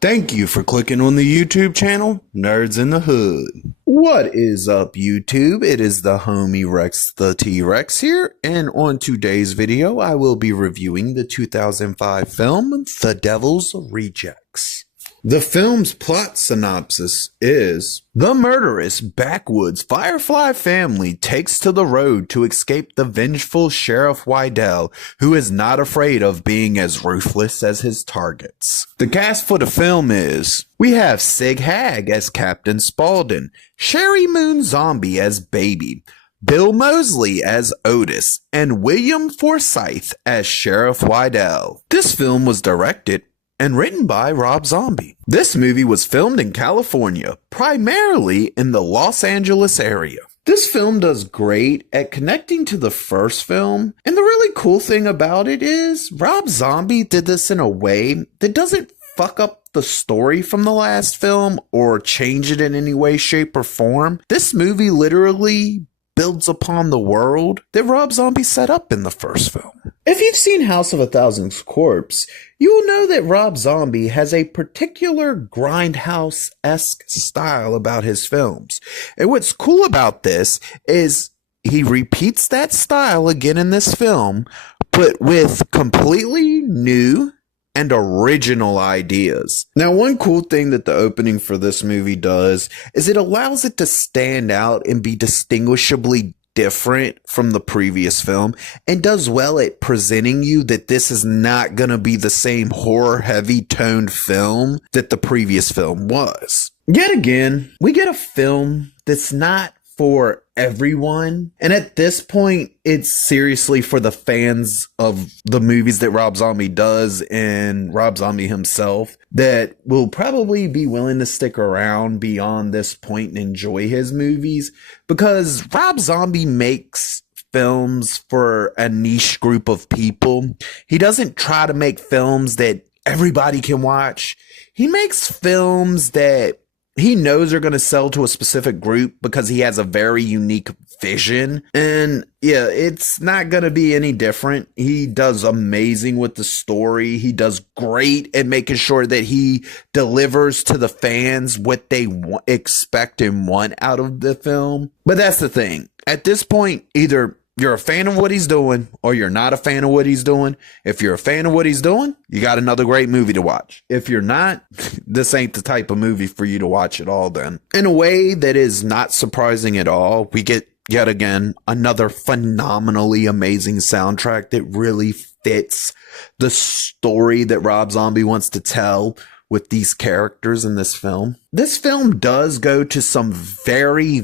Thank you for clicking on the YouTube channel, Nerds in the Hood. What is up, YouTube? It is the homie Rex the T-Rex here, and on today's video, I will be reviewing the 2005 film, The Devil's Rejects. The film's plot synopsis is: the murderous backwoods Firefly family takes to the road to escape the vengeful Sheriff Wydell, who is not afraid of being as ruthless as his targets. The cast for the film is: we have Sig Hag as Captain Spaulding, Sherry Moon Zombie as Baby, Bill Moseley as Otis, and William Forsythe as Sheriff Wydell. This film was directed and written by Rob Zombie. This movie was filmed in California, primarily in the Los Angeles area. This film does great at connecting to the first film, and the really cool thing about it is Rob Zombie did this in a way that doesn't fuck up the story from the last film or change it in any way, shape, or form. This movie literally builds upon the world that Rob Zombie set up in the first film. If you've seen House of a Thousand Corpses, you will know that Rob Zombie has a particular grindhouse-esque style about his films. And what's cool about this is he repeats that style again in this film, but with completely new and original ideas. Now, one cool thing that the opening for this movie does is it allows it to stand out and be distinguishably different from the previous film, and does well at presenting you that this is not going to be the same horror heavy toned film that the previous film was. Yet again, we get a film that's not for everyone, and at this point it's seriously for the fans of the movies that Rob Zombie does and Rob Zombie himself that will probably be willing to stick around beyond this point and enjoy his movies, because Rob Zombie makes films for a niche group of people. He doesn't try to make films that everybody can watch. He makes films that he knows are going to sell to a specific group because he has a very unique vision. And yeah, it's not going to be any different. He does amazing with the story. He does great at making sure that he delivers to the fans what they expect and want out of the film. But that's the thing. At this point, either you're a fan of what he's doing or you're not a fan of what he's doing. If you're a fan of what he's doing, you got another great movie to watch. If you're not, this ain't the type of movie for you to watch at all then. In a way that is not surprising at all, we get yet again another phenomenally amazing soundtrack that really fits the story that Rob Zombie wants to tell with these characters in this film. This film does go to some very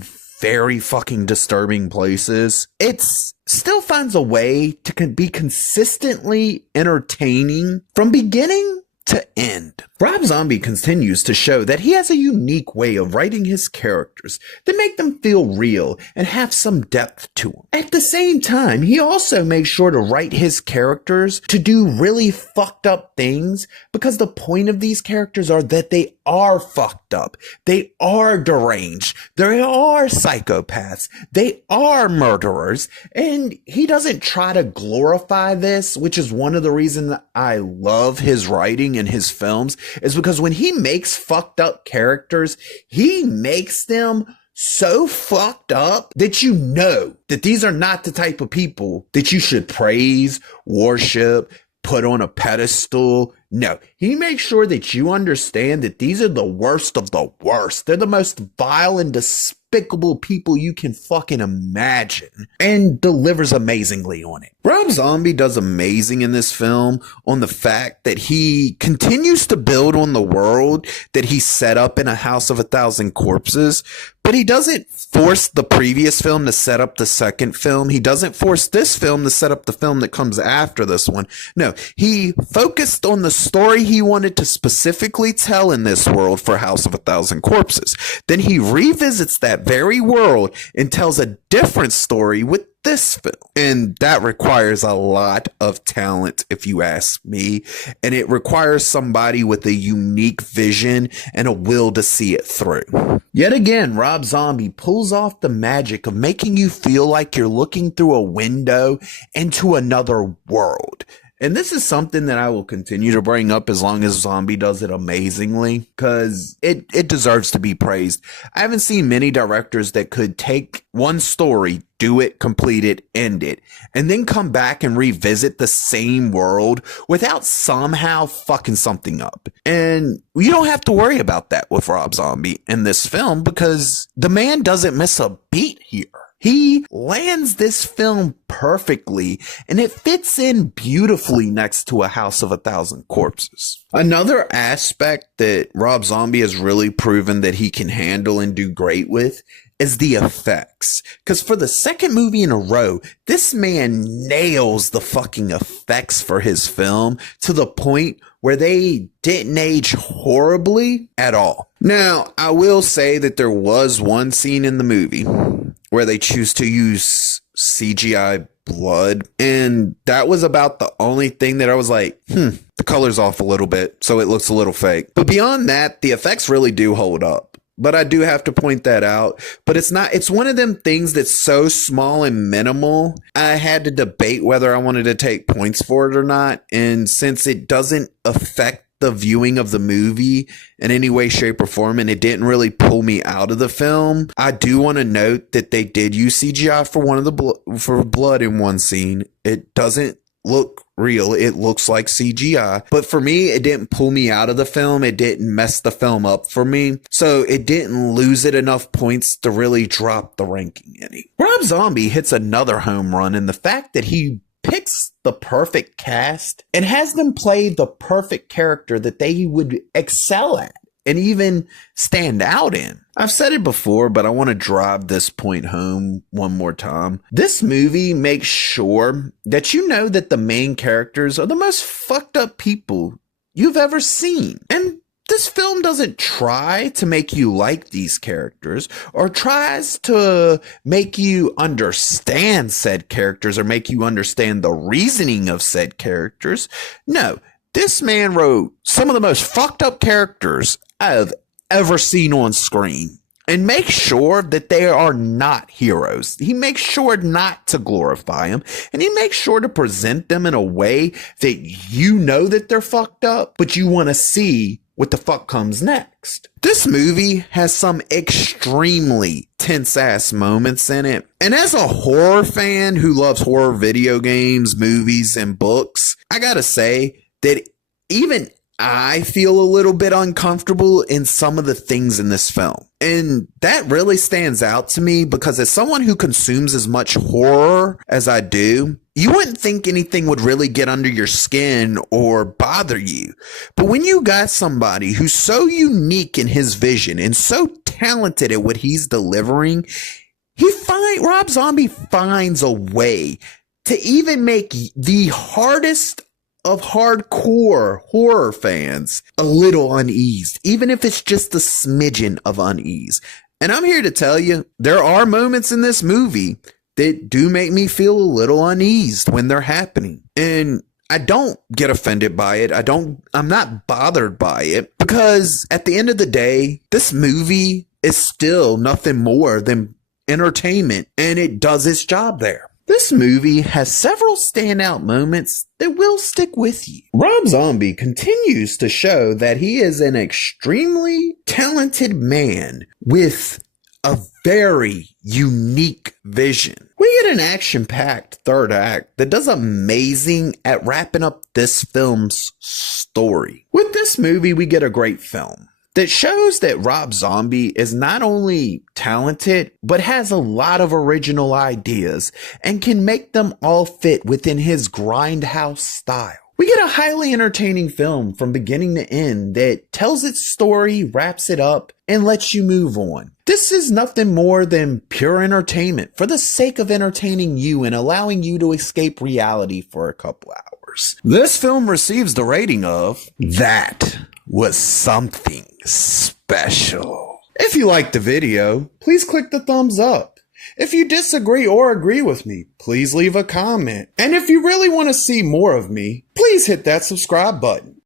fucking disturbing places. It still finds a way to be consistently entertaining from beginning to end. Rob Zombie continues to show that he has a unique way of writing his characters that make them feel real and have some depth to them. At the same time, he also makes sure to write his characters to do really fucked up things, because the point of these characters are that they are fucked up. They are deranged. They are psychopaths. They are murderers. And he doesn't try to glorify this, which is one of the reasons I love his writing and his films, is because when he makes fucked up characters, he makes them so fucked up that you know that these are not the type of people that you should praise, worship, put on a pedestal. No, he makes sure that you understand that these are the worst of the worst. They're the most vile and despicable people you can fucking imagine, and delivers amazingly on it. Rob Zombie does amazing in this film on the fact that he continues to build on the world that he set up in A House of a Thousand Corpses, but he doesn't force the previous film to set up the second film. He doesn't force this film to set up the film that comes after this one. No, he focused on the story he wanted to specifically tell in this world for House of a Thousand Corpses. Then he revisits that very world and tells a different story with this film. And that requires a lot of talent, if you ask me. And it requires somebody with a unique vision and a will to see it through. Yet again, Rob Zombie pulls off the magic of making you feel like you're looking through a window into another world. And this is something that I will continue to bring up as long as Zombie does it amazingly, because it deserves to be praised. I haven't seen many directors that could take one story, do it, complete it, end it, and then come back and revisit the same world without somehow fucking something up. And you don't have to worry about that with Rob Zombie in this film, because the man doesn't miss a beat here. He lands this film perfectly, and it fits in beautifully next to A House of a Thousand Corpses. Another aspect that Rob Zombie has really proven that he can handle and do great with is the effects. Because for the second movie in a row, this man nails the fucking effects for his film to the point where they didn't age horribly at all. Now, I will say that there was one scene in the movie where they choose to use CGI blood, and that was about the only thing that I was like, the color's off a little bit, so it looks a little fake. But beyond that, the effects really do hold up. But I do have to point that out. But it's one of them things that's so small and minimal, I had to debate whether I wanted to take points for it or not. And since it doesn't affect the viewing of the movie in any way, shape, or form, and it didn't really pull me out of the film, I do want to note that they did use CGI for one of the for blood in one scene. It doesn't look real. It looks like CGI. But for me, it didn't pull me out of the film. It didn't mess the film up for me. So it didn't lose it enough points to really drop the ranking any. Rob Zombie hits another home run in the fact that he picks the perfect cast and has them play the perfect character that they would excel at and even stand out in. I've said it before, but I want to drive this point home one more time. This movie makes sure that you know that the main characters are the most fucked up people you've ever seen. And this film doesn't try to make you like these characters or tries to make you understand said characters or make you understand the reasoning of said characters. No, this man wrote some of the most fucked up characters I've ever seen on screen and make sure that they are not heroes. He makes sure not to glorify them, and he makes sure to present them in a way that you know that they're fucked up, but you want to see what the fuck comes next. This movie has some extremely tense ass moments in it. And as a horror fan who loves horror video games, movies, and books, I gotta say that even I feel a little bit uncomfortable in some of the things in this film. And that really stands out to me because as someone who consumes as much horror as I do, you wouldn't think anything would really get under your skin or bother you. But when you got somebody who's so unique in his vision and so talented at what he's delivering, Rob Zombie finds a way to even make the hardest of hardcore horror fans a little uneased, even if it's just a smidgen of unease. And I'm here to tell you, there are moments in this movie that do make me feel a little uneased when they're happening. And I don't get offended by it. I'm not bothered by it because at the end of the day, this movie is still nothing more than entertainment and it does its job there. This movie has several standout moments that will stick with you. Rob Zombie continues to show that he is an extremely talented man with a very unique vision. We get an action-packed third act that does amazing at wrapping up this film's story. With this movie, we get a great film that shows that Rob Zombie is not only talented, but has a lot of original ideas and can make them all fit within his grindhouse style. We get a highly entertaining film from beginning to end that tells its story, wraps it up, and lets you move on. This is nothing more than pure entertainment for the sake of entertaining you and allowing you to escape reality for a couple hours. This film receives the rating of that was something special. If you liked the video, please click the thumbs up. If you disagree or agree with me, please leave a comment. And if you really want to see more of me, please hit that subscribe button.